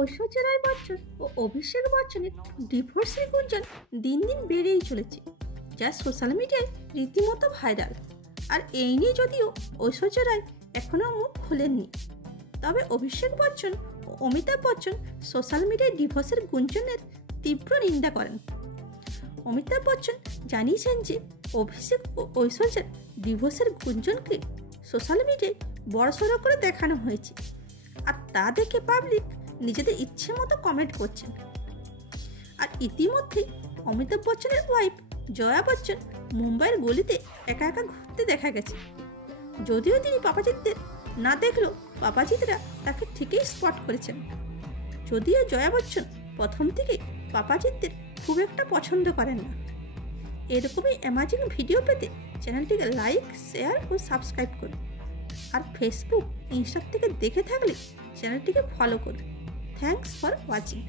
ঐশ্বর্য রায় বচ্চন ও অভিষেক বচ্চনের ডিভোর্সের গুঞ্জন দিন দিন বেড়েই চলেছে, যা সোশ্যাল মিডিয়ায় রীতিমতো ভাইরাল। আর এই নিয়ে যদিও ঐশ্বর্য রায় এখনও মুখ খোলেননি, তবে অভিষেক বচ্চন ও অমিতাভ বচ্চন সোশ্যাল মিডিয়ায় ডিভোর্সের গুঞ্জনের তীব্র নিন্দা করেন। অমিতাভ বচ্চন জানিয়েছেন যে অভিষেক ও ঐশ্বর্যের ডিভোর্সের গুঞ্জনকে সোশ্যাল মিডিয়ায় বড়সড় করে দেখানো হয়েছে, আর তা দেখে পাবলিক নিজেদের ইচ্ছে মতো কমেন্ট করছেন। আর ইতিমধ্যেই অমিতাভ বচ্চনের ওয়াইফ জয়া বচ্চন মুম্বাইয়ের গলিতে একা একা ঘুরতে দেখা গেছে। যদিও তিনি পাপাজিতদের না দেখলেও পাপাজিতরা তাকে ঠিকই স্পট করেছেন। যদিও জয়া বচ্চন প্রথম থেকেই পাপাজিতদের খুব একটা পছন্দ করেন না। এরকমই অ্যামাজিং ভিডিও পেতে চ্যানেলটিকে লাইক, শেয়ার ও সাবস্ক্রাইব করুন। আর ফেসবুক, ইনস্টা থেকে দেখে থাকলে চ্যানেলটিকে ফলো করুন। Thanks for watching.